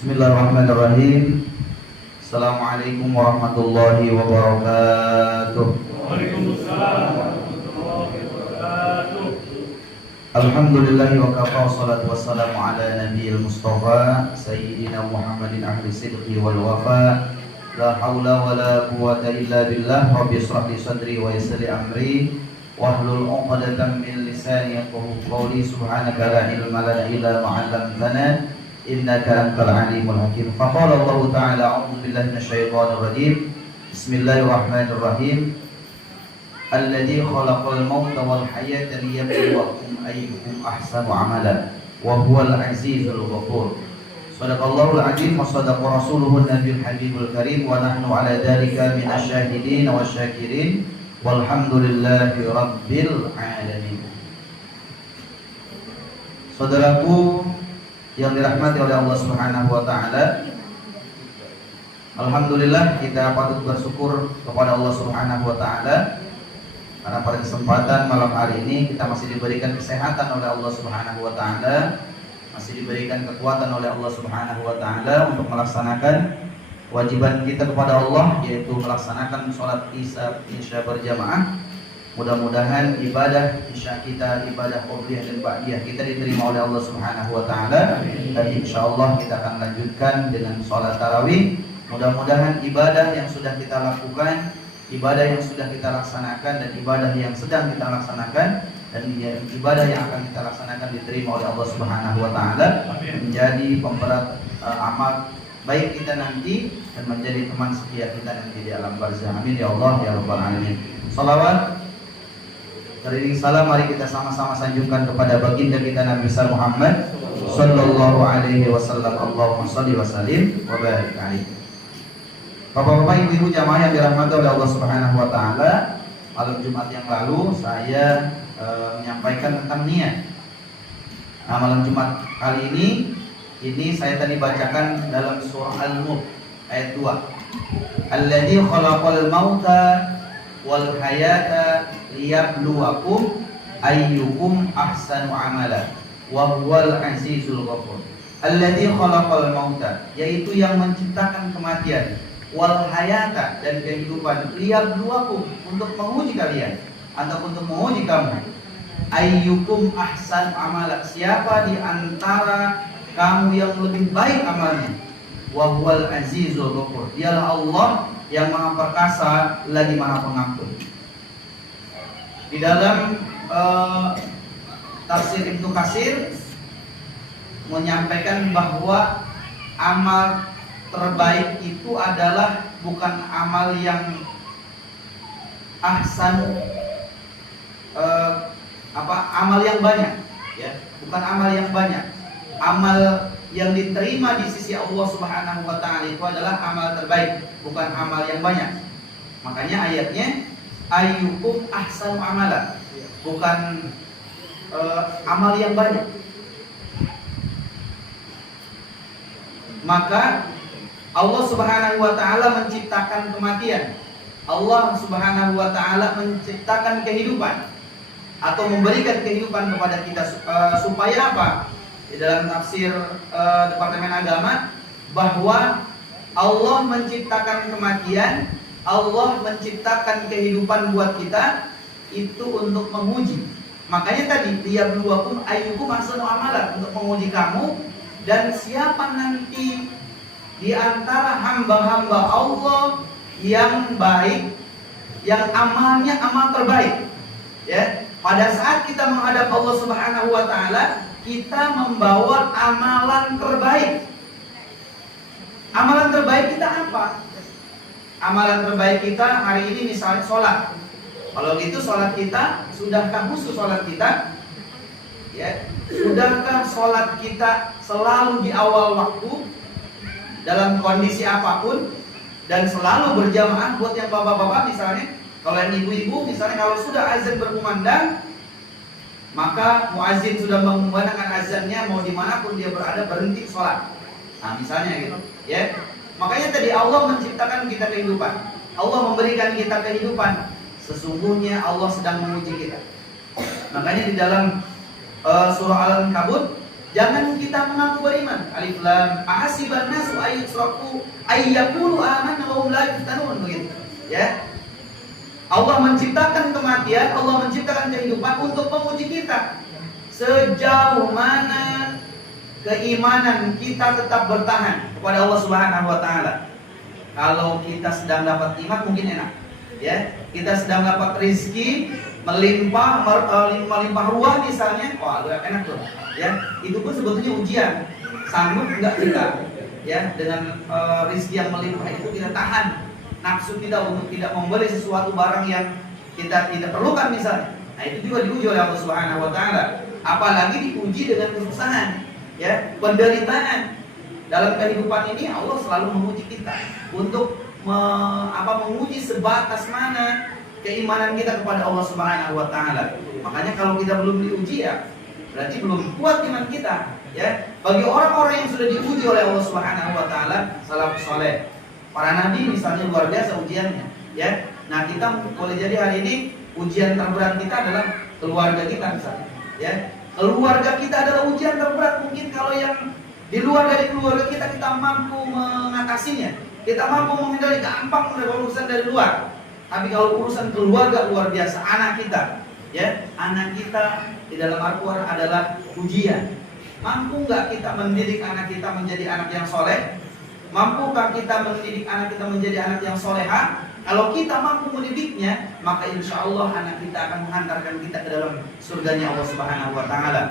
Bismillahirrahmanirrahim. Assalamualaikum warahmatullahi wabarakatuh. Waalaikumsalam warahmatullahi wabarakatuh. Alhamdulillahi wa kafa, wassalatu wassalamu ala nabiyil mustafa sayyidina Muhammadin ahli sidqi wal wafa. La hawla wa la quwwata illa billah. Rabbi israh li sadri wa yassir li amri wahlul 'uqdatam min lisani yafqahu qawli. Subhanaka la ilma lana illa ma 'allamtana innaka antal alimul hakim. Faqala Allah ta'ala, a'udzu billahi minasyaitonir rajim. Bismillahirrahmanirrahim. Alladzi khalaqal mauta wal hayata liyabluwakum ayyukum ahsanu amala wa huwal azizul ghafur. Shadaqallahul azim wa shadaqa rasuluhun nabiyul habibul karim wa nahnu ala dzalika minasyahidin wasyakirin walhamdulillahi rabbil alamin. Saudaraku yang dirahmati oleh Allah Subhanahu wa taala, alhamdulillah kita patut bersyukur kepada Allah Subhanahu wa taala karena pada kesempatan malam hari ini kita masih diberikan kesehatan oleh Allah Subhanahu wa taala, masih diberikan kekuatan oleh Allah Subhanahu wa taala untuk melaksanakan kewajiban kita kepada Allah, yaitu melaksanakan sholat isya berjamaah. Mudah-mudahan ibadah isya kita, ibadah qobliyah dan ba'diyah kita diterima oleh Allah Subhanahu wa taala, dan insyaallah kita akan lanjutkan dengan sholat tarawih. Mudah-mudahan ibadah yang sudah kita lakukan, ibadah yang sudah kita laksanakan, dan ibadah yang sedang kita laksanakan, dan ibadah yang akan kita laksanakan diterima oleh Allah Subhanahu wa taala, menjadi pemberat amal baik kita nanti dan menjadi teman setia kita nanti di alam barzah. Amin ya Allah ya rabbal alamin. Salawat beriring salam mari kita sama-sama sanjungkan kepada baginda kita Nabi besar Muhammad sallallahu alaihi wasallam. Allahumma shalli wa sallim wa barik alaihi. Bapak-bapak, ibu-ibu jamaah yang dirahmati oleh Allah Subhanahu wa taala, malam Jumat yang lalu saya menyampaikan tentang niat. Nah, malam Jumat kali ini saya tadi bacakan dalam surah Al-Mulk ayat 2. Alladzi khalaqal mauta wal hayata liyabluwakum ayyukum ahsanu amala wa huwal azizul ghafur. Alladzi khalaqal mauta, yaitu yang menciptakan kematian, wal hayata, dan kehidupan, liyabluwakum, untuk menguji kalian atau untuk menguji kamu. Ayyukum ahsanu amala, siapa di antara kamu yang lebih baik amalnya. Wa huwal azizul ghafur, dialah Allah yang maha perkasa lagi maha pengampun. Di dalam tafsir Ibnu Katsir menyampaikan bahwa amal terbaik itu adalah bukan amal yang ahsan, amal yang banyak, ya, bukan amal yang banyak. Amal yang diterima di sisi Allah Subhanahu wa taala itu adalah amal terbaik, bukan amal yang banyak. Makanya ayatnya ayyukum ahsanu amala, bukan amal yang banyak. Maka Allah Subhanahu wa taala menciptakan kematian. Allah Subhanahu wa taala menciptakan kehidupan atau memberikan kehidupan kepada kita supaya apa? Di dalam tafsir Departemen Agama bahwa Allah menciptakan kematian, Allah menciptakan kehidupan buat kita itu untuk menguji. Makanya tadi liyabluwakum ayyukum ahsanu amala, untuk menguji kamu dan siapa nanti di antara hamba-hamba Allah yang baik, yang amalnya amal terbaik. Ya, pada saat kita menghadap Allah Subhanahu wa taala, kita membawa amalan terbaik. Amalan terbaik kita apa? Amalan terbaik kita hari ini misalnya sholat. Kalau gitu sholat kita, sudahkah khusus sholat kita? Ya, sudahkah sholat kita selalu di awal waktu, dalam kondisi apapun, dan selalu berjamaah? Buat yang bapak-bapak misalnya, kalau yang ibu-ibu misalnya, kalau sudah azan berkumandang, maka muazin sudah mengumandangkan azannya, mau dimanapun dia berada berhenti sholat. Nah misalnya gitu, ya. Makanya tadi Allah menciptakan kita kehidupan, Allah memberikan kita kehidupan. Sesungguhnya Allah sedang menguji kita. Makanya di dalam surah Al-Ankabut, jangan kita mengaku beriman. Alif Lam ahasiban nasu ayyusraku ayyaqulu amanna wa hum la yuftanun, begitu. Ya. Allah menciptakan kematian, Allah menciptakan kehidupan untuk menguji kita. Sejauh mana keimanan kita tetap bertahan kepada Allah Subhanahu wa taala. Kalau kita sedang dapat iman mungkin enak. Ya, kita sedang dapat rezeki melimpah ruah misalnya, wah enak tuh. Ya, itu pun sebetulnya ujian. Sanggup enggak kita ya dengan rezeki yang melimpah itu kita tahan nafsu kita untuk tidak membeli sesuatu barang yang kita tidak perlukan misalnya. Nah, itu juga diuji oleh Allah Subhanahu wa taala. Apalagi diuji dengan kesusahan, ya, penderitaan. Dalam kehidupan ini Allah selalu menguji kita untuk menguji sebatas mana keimanan kita kepada Allah Subhanahu wa taala. Makanya kalau kita belum diuji ya berarti belum kuat iman kita, ya. Bagi orang-orang yang sudah diuji oleh Allah Subhanahu wa taala, salafus saleh, para nabi misalnya luar biasa ujiannya, ya. Nah, kita boleh jadi hari ini ujian terberat kita adalah keluarga kita misalnya, ya. Keluarga kita adalah ujian terberat. Mungkin kalau yang di luar dari keluarga kita mampu mengatasinya, kita mampu menghindari, gampang urusan dari luar. Tapi kalau urusan keluarga luar biasa, anak kita, ya, anak kita di dalam Al-Quran adalah ujian. Mampu nggak kita mendidik anak kita menjadi anak yang soleh? Mampukah kita mendidik anak kita menjadi anak yang soleha? Kalau kita mampu mendidiknya, maka insya Allah anak kita akan menghantarkan kita ke dalam surganya Allah Subhanahu wa taala.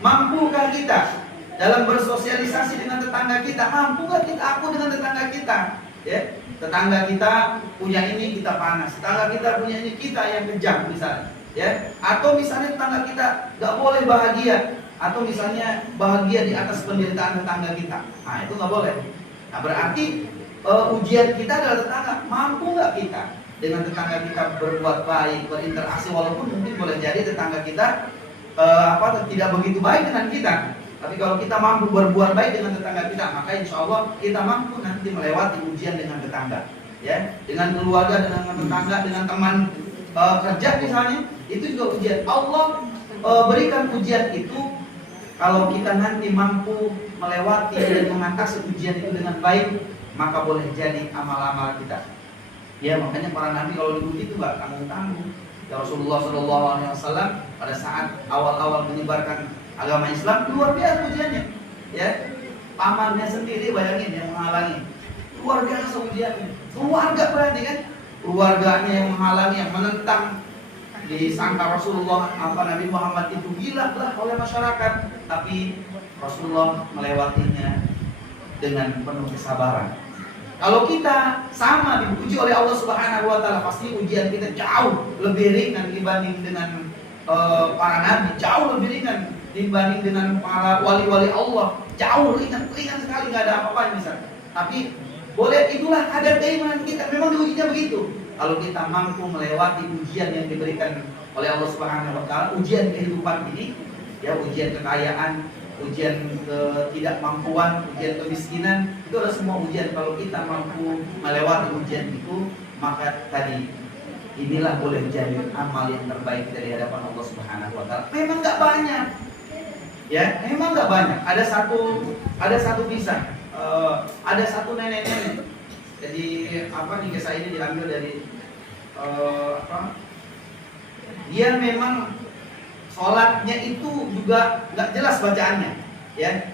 Mampukah kita dalam bersosialisasi dengan tetangga kita? Mampu nggak kita aku dengan tetangga kita? Ya, tetangga kita punya ini kita panas, tetangga kita punya ini kita yang kejam misalnya, ya. Atau misalnya tetangga kita nggak boleh bahagia, atau misalnya bahagia di atas penderitaan tetangga kita. Nah, itu nggak boleh. Nah, berarti ujian kita adalah tetangga. Mampu nggak kita dengan tetangga kita berbuat baik, berinteraksi, walaupun mungkin boleh jadi tetangga kita tidak begitu baik dengan kita. Tapi kalau kita mampu berbuat baik dengan tetangga kita, maka insya Allah kita mampu nanti melewati ujian dengan tetangga, ya, dengan keluarga, dengan tetangga, dengan teman kerja misalnya, itu juga ujian. Allah berikan ujian itu kalau kita nanti mampu melewati dan mengatasi ujian itu dengan baik, maka boleh jadi amal-amal kita. Ya, makanya para nabi kalau diuji itu nggak tanggung-tanggung. Ya, Rasulullah SAW pada saat awal-awal menyebarkan agama Islam luar biasa ujiannya, ya. Pamannya sendiri bayangin yang menghalangi, luar biasa ujiannya. Keluarga berarti kan, keluarganya yang menghalangi, yang menentang, disangka Rasulullah Nabi Muhammad itu gila lah oleh masyarakat, tapi Rasulullah melewatinya dengan penuh kesabaran. Kalau kita sama diuji oleh Allah Subhanahu wa taala, pasti ujian kita jauh lebih ringan dibanding dengan para nabi, jauh lebih ringan dibanding dengan para wali-wali Allah, jauh ringan sekali, nggak ada apa-apa misalnya. Tapi boleh, itulah kadar keimanan kita, memang diujinya begitu. Kalau kita mampu melewati ujian yang diberikan oleh Allah Subhanahu wa taala, ujian kehidupan ini, ya, ujian kekayaan, ujian ketidakmampuan, ujian kemiskinan, itu adalah semua ujian. Kalau kita mampu melewati ujian itu, maka tadi inilah boleh jadi amal yang terbaik dari hadapan Allah Subhanahu wa taala. Memang nggak banyak, ya, memang nggak banyak. Ada satu kisah, ada satu nenek-nenek. Jadi di kisah ini diambil dari dia memang sholatnya itu juga nggak jelas bacaannya, ya.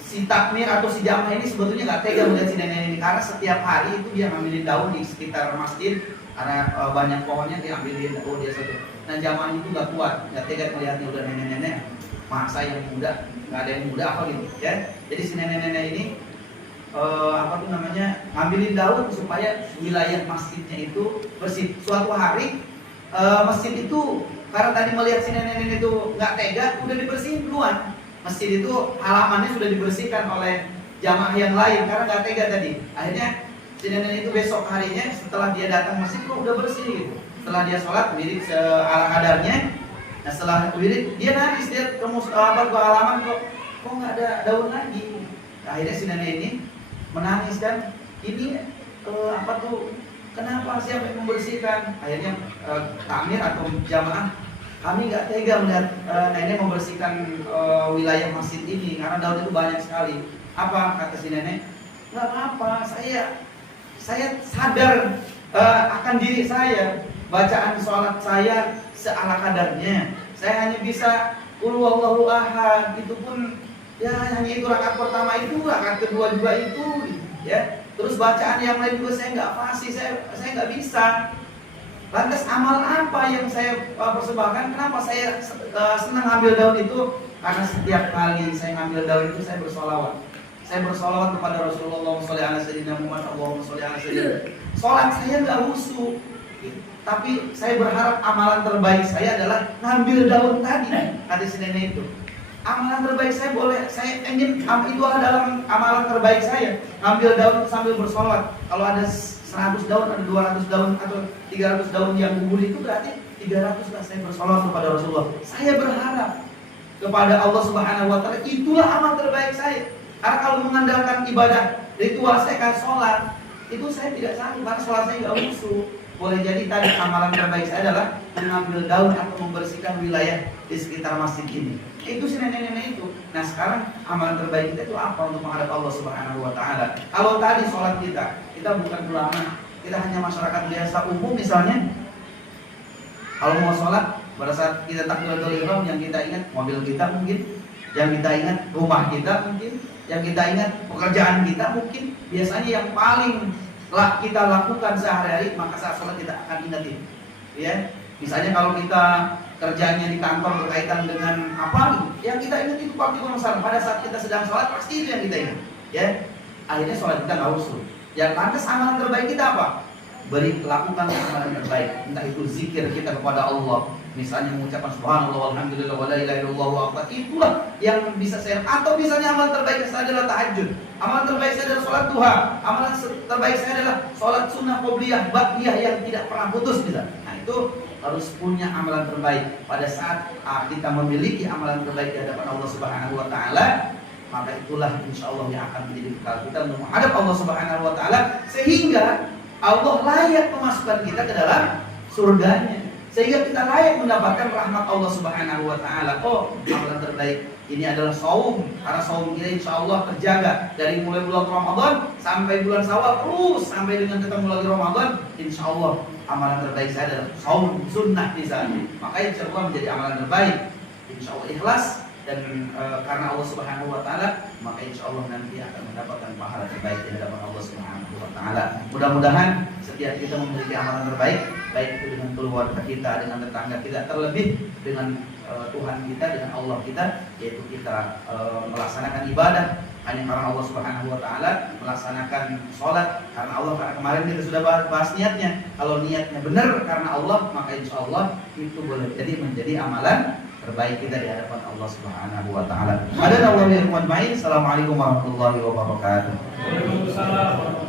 Si takmir atau si jamaah ini sebetulnya nggak tega melihat si nenek ini, karena setiap hari itu dia ngambilin daun di sekitar masjid, karena banyak pohonnya, dia ambilin daun dia satu. Nah, jamaah itu nggak kuat, nggak tega melihatnya udah nenek-nenek, masa yang muda, nggak ada yang muda apa gitu, ya. Jadi si nenek-nenek ini ngambilin daun supaya wilayah masjidnya itu bersih. Suatu hari masjid itu, karena tadi melihat si nenek-nenek itu nggak tega, udah dibersihin duluan. Masjid itu halamannya sudah dibersihkan oleh jamaah yang lain karena nggak tega tadi. Akhirnya si nenek itu besok harinya setelah dia datang masjid kok udah bersih gitu. Setelah dia sholat berdiri seala kadarnya, Nah setelah wirid dia nangis, dia ke halaman kok nggak ada daun lagi. Nah, akhirnya si nenek ini menangis kan, ini kenapa siapa yang membersihkan? Akhirnya takmir atau jamaah, kami nggak tega melihat nenek membersihkan wilayah masjid ini karena daun itu banyak sekali. Apa kata si nenek? Nggak apa-apa, saya sadar akan diri saya, bacaan sholat saya seala kadarnya. Saya hanya bisa qul huwallahu ahad, itu pun ya hanya itu rakaat pertama itu, rakaat kedua juga itu, ya. Terus bacaan yang lain juga saya nggak fasih, saya nggak bisa. Lantas amal apa yang saya persembahkan? Kenapa saya senang ambil daun itu? Karena setiap kali saya ngambil daun itu saya bersolawat. Saya bersolawat kepada Rasulullah SAW. Sholat saya nggak husu, tapi saya berharap amalan terbaik saya adalah ngambil daun tadi. Kata si nenek itu, amalan terbaik saya ingin itu adalah amalan terbaik saya, ngambil daun sambil bersolawat. Kalau ada 100 daun, ada 200 daun atau 300 daun yang gugur, itu berarti 300 lah saya bersolawat kepada Rasulullah. Saya berharap kepada Allah Subhanahu wa taala, itulah amal terbaik saya. Karena kalau mengandalkan ibadah ritual saya kan sholat, itu saya tidak sanggup karena sholat saya nggak khusyuk. Boleh jadi tadi amalan terbaik saya adalah mengambil daun atau membersihkan wilayah di sekitar masjid ini. Itu si nenek-nenek itu. Nah sekarang amalan terbaik kita itu apa untuk menghadap Allah Subhanahu wa taala? Kalau tadi sholat kita bukan ulama, kita hanya masyarakat biasa umum misalnya. Kalau mau sholat, pada saat kita takbiratul ihram, yang kita ingat mobil kita mungkin, yang kita ingat rumah kita mungkin, yang kita ingat pekerjaan kita mungkin. Biasanya yang paling kita lakukan sehari-hari, maka saat sholat kita akan ingatin, ya. Misalnya kalau kita kerjanya di kantor berkaitan dengan apa, yang kita ingat itu pasti masalah. Pada saat kita sedang sholat pasti itu yang kita ingat, ya. Akhirnya sholat kita nggak usul. Yang lantas amalan terbaik kita apa? Lakukan amalan terbaik. Entah itu zikir kita kepada Allah, misalnya mengucapkan subhanallah walhamdulillah wa la ilaha illallah wa akbar, itulah yang bisa saya. Atau misalnya amalan terbaik saya adalah tahajud, amalan terbaik saya adalah sholat duha, amalan terbaik saya adalah sholat sunnah qobliyah ba'diyah yang tidak pernah putus bisa. Nah itu harus punya amalan terbaik. Pada saat kita memiliki amalan terbaik di hadapan Allah Subhanahu wa taala, maka itulah insyaallah yang akan menjadi bekal kita untuk menghadap Allah Subhanahu wa taala, sehingga Allah layak memasukkan kita ke dalam surganya, sehingga kita layak mendapatkan rahmat Allah Subhanahu wa taala. Oh, amalan terbaik ini adalah saum, karena saum kita insyaallah terjaga dari mulai bulan Ramadan sampai bulan Syawal, terus sampai dengan ketemu lagi Ramadan. Insyaallah amalan terbaik saya adalah saum sunnah misalnya, maka insyaallah menjadi amalan terbaik. Insyaallah ikhlas dan karena Allah Subhanahu wa taala, maka insyaallah nanti akan mendapatkan pahala terbaik di hadapan Allah Subhanahu wa taala. Mudah-mudahan setiap kita memiliki amalan terbaik, baik itu dengan keluarga kita, dengan tetangga kita, terlebih dengan Tuhan kita, dengan Allah kita, yaitu kita melaksanakan ibadah hanya karena Allah Subhanahu wa taala, melaksanakan sholat karena Allah. Karena kemarin kita sudah bahas niatnya. Kalau niatnya benar karena Allah, maka insyaallah itu boleh jadi menjadi amalan terbaik kita di hadapan Allah Subhanahu wa taala. Assalamualaikum warahmatullahi wabarakatuh. Waalaikumsalam.